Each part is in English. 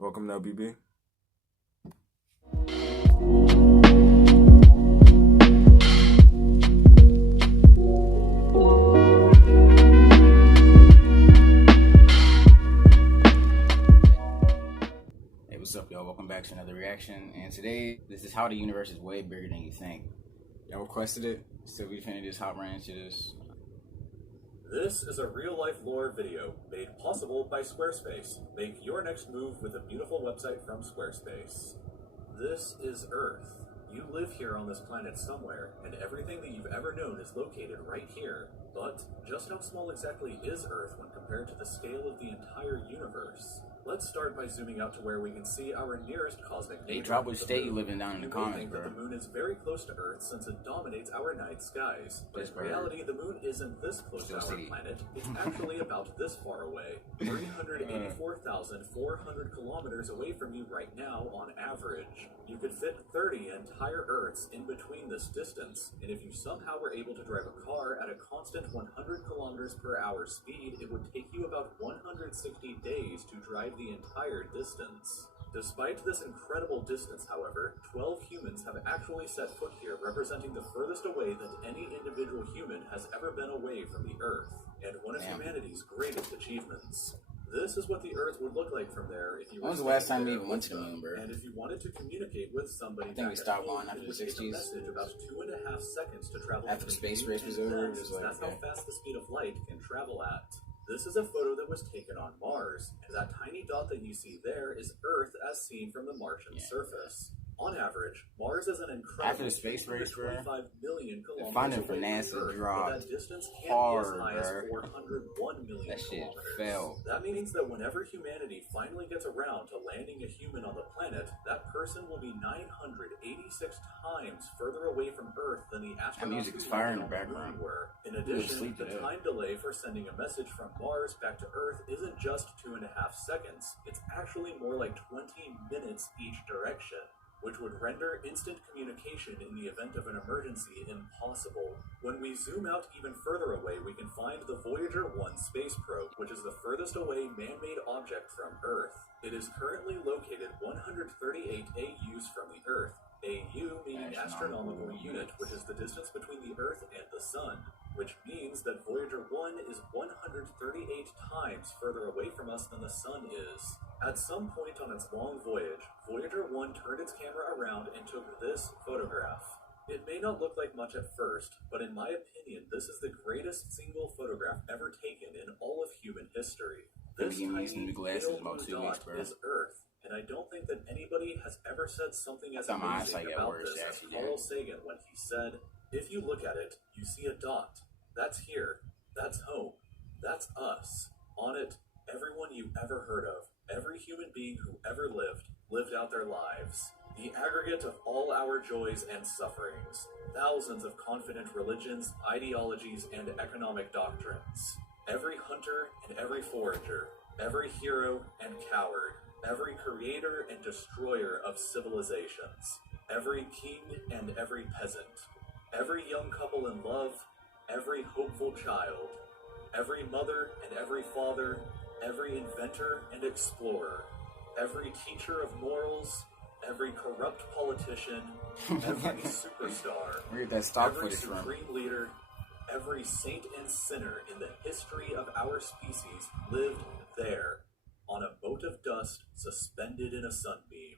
Welcome to LBB. Hey, what's up, y'all? Welcome back to another reaction. And today, this is how the universe is way bigger than you think. Y'all requested it, so we finna just hop right into this. This is a real-life lore video made possible by Squarespace. Make your next move with a beautiful website from Squarespace. This is Earth. You live here on this planet somewhere, and everything that you've ever known is located right here. But just how small exactly is Earth when compared to the scale of the entire universe? Let's start by zooming out to where we can see our nearest cosmic neighbor. Hey, drop which state you living down in the You may comments, think bro. that the moon is very close to Earth since it dominates our night skies. But Yes, in bro. reality, the moon isn't this close to our planet. It's actually about this far away. 384,400 kilometers away from you right now on average. You could fit 30 entire Earths in between this distance, and if you somehow were able to drive a car at a constant 100 kilometers per hour speed, it would take you about 160 days to drive the entire distance. Despite this incredible distance, however, 12 humans have actually set foot here, representing the furthest away that any individual human has ever been away from the Earth, and one of humanity's greatest achievements. This is what the Earth would look like from there if you were When was the last time we standing even went there to the with moon, them. bro? And if you wanted to communicate with somebody I think we back at stopped home, going after it the would take a 60s. message about 2.5 seconds to travel After the between space you race and was over, them, it was since like, that's how okay. fast the speed of light can travel at. This is a photo that was taken on Mars, and that tiny dot that you see there is Earth as seen from the Martian surface. On average, Mars is an incredible After the space race, bro, 25 million kilometers funding for away NASA from Earth, dropped but that distance can hard, be as high as bro. 401 million That shit kilometers. fell. That means that whenever humanity finally gets around to landing a human on the planet, that person will be 986 times further away from Earth than the astronauts music is who fire in landed the on background. moon were. In would addition, sleep the today. time delay for sending a message from Mars back to Earth isn't just 2.5 seconds. It's actually more like 20 minutes each direction, which would render instant communication in the event of an emergency impossible. When we zoom out even further away, we can find the Voyager 1 space probe, which is the furthest away man-made object from Earth. It is currently located 138 AUs from the Earth. AU meaning astronomical unit, which is the distance between the Earth and the Sun, which means that Voyager 1 is 138 times further away from us than the Sun is. At some point on its long voyage, Voyager 1 turned its camera around and took this photograph. It may not look like much at first, but in my opinion, this is the greatest single photograph ever taken in all of human history. This tiny pale blue dot is Earth, and I don't think that anybody has ever said something as amazing about this as Carl Sagan when he said, "If you look at it, you see a dot. That's here. That's home. That's us. On it, everyone you ever heard of, every human being who ever lived out their lives. The aggregate of all our joys and sufferings. Thousands of confident religions, ideologies, and economic doctrines. Every hunter and every forager, every hero and coward, every creator and destroyer of civilizations, every king and every peasant, every young couple in love, every hopeful child, every mother and every father, every inventor and explorer, every teacher of morals, every corrupt politician, every superstar, every supreme leader, every saint and sinner in the history of our species lived there, on a mote of dust suspended in a sunbeam.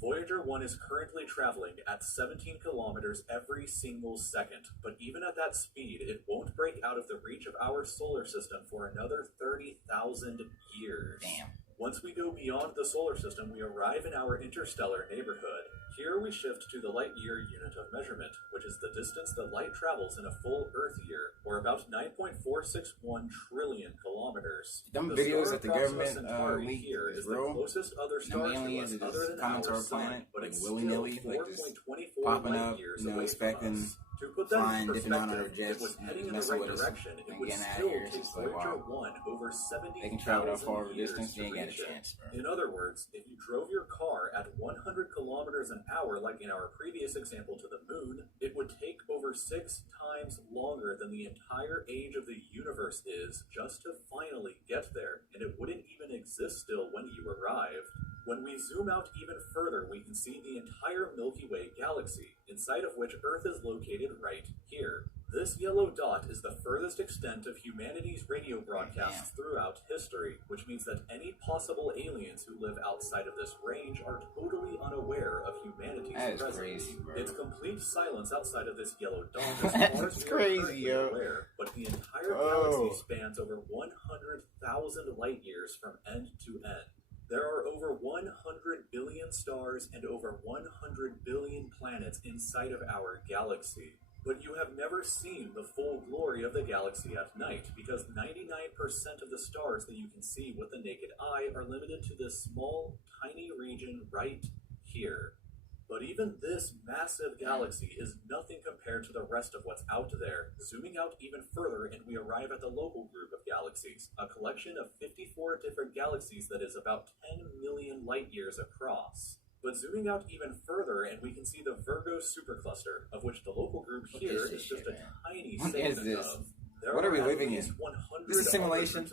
Voyager 1 is currently traveling at 17 kilometers every single second, but even at that speed, it won't break out of the reach of our solar system for another 30,000 years. Damn. Once we go beyond the solar system, we arrive in our interstellar neighborhood. Here we shift to the light year unit of measurement, which is the distance that light travels in a full Earth year, or about 9.461 trillion kilometers. Them The videos star that the Proxima government Centauri leaked here is is the real. closest other Them star to aliens us that other just than come into our our sun, planet, but like, it's willy-nilly, still like, just 4.24 popping light up, years you know, away expecting from us. To put that flying, in dipping on our perspective, if jets, it was heading in the messing right with us direction, it and would getting out still here. It's take just like, Voyager wow. 1 over 70,000 They can travel that far of a years distance, to they ain't got a reach it. chance, bro. In other words, if you drove your car at 100 kilometers an hour, like in our previous example to the moon, it would take over 6 times longer than the entire age of the universe is just to finally get there, and it wouldn't even exist still when you arrived. When we zoom out even further, we can see the entire Milky Way galaxy, inside of which Earth is located right here. This yellow dot is the furthest extent of humanity's radio broadcasts throughout history, which means that any possible aliens who live outside of this range are totally unaware of humanity's presence. Crazy, bro. It's complete silence outside of this yellow dot as far as we are currently aware, but the entire galaxy spans over 100,000 light years from end to end. There are over 100 billion stars and over 100 billion planets inside of our galaxy. But you have never seen the full glory of the galaxy at night, because 99% of the stars that you can see with the naked eye are limited to this small, tiny region right here. But even this massive galaxy is nothing compared to the rest of what's out there. Zooming out even further, and we arrive at the local group of galaxies, a collection of 54 different galaxies that is about 10 million light years across. But zooming out even further, and we can see the Virgo supercluster, of which the local group here is just a tiny segment of. What are we living in? This is simulation.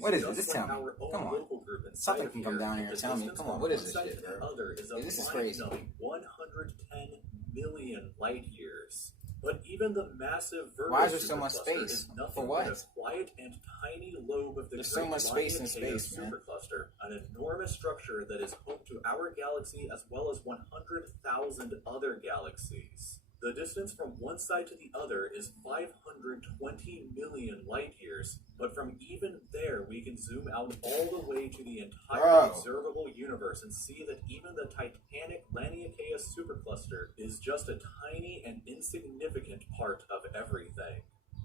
What is it? Just tell me. Come on. Something can come down here and tell me. Come on, what is this shit, bro? This is crazy. 110 million light years. But even the massive Virgo Why is there so much space? For what? A quiet and tiny lobe of the There's so much space in space, man. Supercluster, an enormous structure that is home to our galaxy as well as 100,000 other galaxies. The distance from one side to the other is 520 million light years, but from even there we can zoom out all the way to the entire observable universe and see that even the titanic Laniakea supercluster is just a tiny and insignificant part of everything.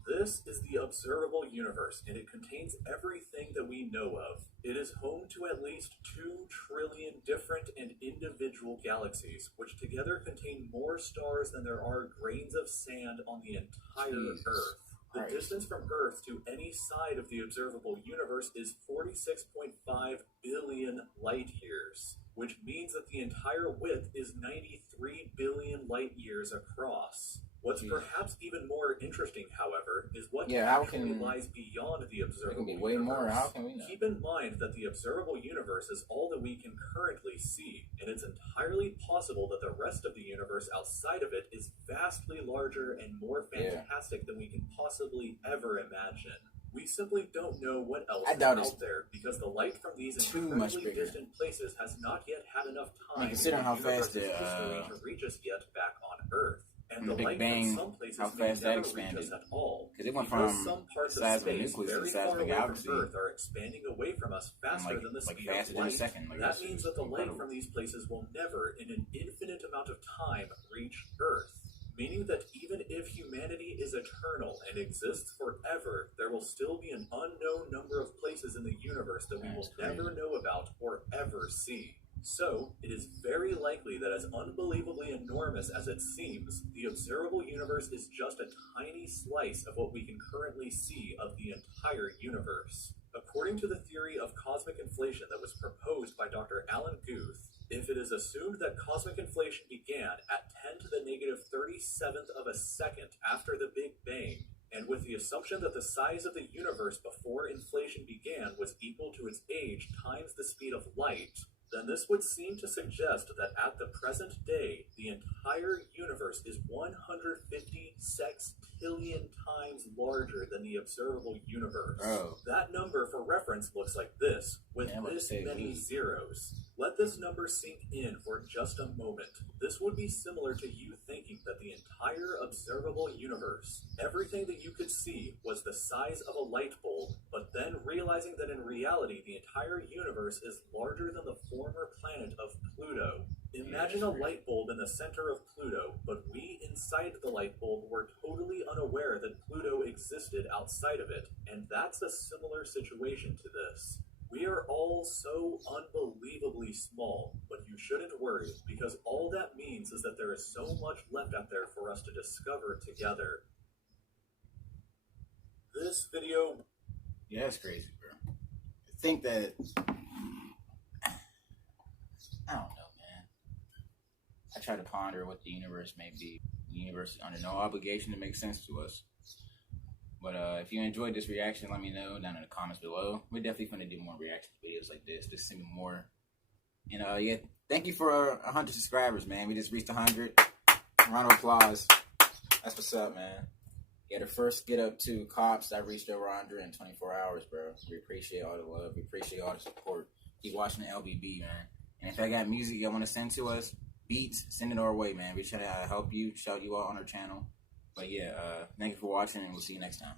This is the observable universe, and it contains everything that we know of. It is home to at least 2 trillion different and individual galaxies, which together contain more stars than there are grains of sand on the entire Earth. The distance from Earth to any side of the observable universe is 46.5 billion light years, which means that the entire width is 93 billion light years across. What's perhaps even more interesting, however, is what actually lies beyond the observable universe. How can we know? Keep in mind that the observable universe is all that we can currently see, and it's entirely possible that the rest of the universe outside of it is vastly larger and more fantastic than we can possibly ever imagine. We simply don't know what else is out there, because the light from these incredibly distant places has not yet had enough time considering how fast to reach us yet back on Earth. And the Big light Bang, from some places how fast that never expanded. reach us at all. Because it went from some parts the size of space of a nucleus to very the size far of a away galaxy. from Earth are expanding away from us faster than the speed faster of than a light. second. That means that the light from these places will never, in an infinite amount of time, reach Earth. Meaning that even if humanity is eternal and exists forever, there will still be an unknown number of places in the universe that we will never know about or ever see. So, it is very likely that as unbelievably enormous as it seems, the observable universe is just a tiny slice of what we can currently see of the entire universe. According to the theory of cosmic inflation that was proposed by Dr. Alan Guth, if it is assumed that cosmic inflation began at 10 to the negative 37th of a second after the Big Bang, and with the assumption that the size of the universe before inflation began was equal to its age times the speed of light, then this would seem to suggest that at the present day, the entire universe is 150 sextillion times larger than the observable universe. That number, for reference, looks like this, with this many zeros. Let this number sink in for just a moment. This would be similar to you thinking that the entire observable universe, everything that you could see, was the size of a light bulb, but then realizing that in reality the entire universe is larger than the former planet of Pluto. Imagine a light bulb in the center of Pluto, but we inside the light bulb were totally unaware that Pluto existed outside of it, and that's a similar situation to this. We are all so unbelievably small, but you shouldn't worry, because all that means is that there is so much left out there for us to discover together. This video... Yeah, that's crazy, bro. I think that... I don't know, man. I try to ponder what the universe may be. The universe is under no obligation to make sense to us. But if you enjoyed this reaction, let me know down in the comments below. We're definitely going to do more reaction videos like this. Just send me more And yeah, thank you for 100 subscribers, man. We just reached 100. Round of applause. That's what's up, man. Yeah, the first Get Up to Cops, I reached over 100 in 24 hours, bro. We appreciate all the love. We appreciate all the support. Keep watching the LBB, man. And if I got music y'all want to send to us, beats, send it our way, man. We try to help you, shout you out on our channel. But yeah, thank you for watching, and we'll see you next time.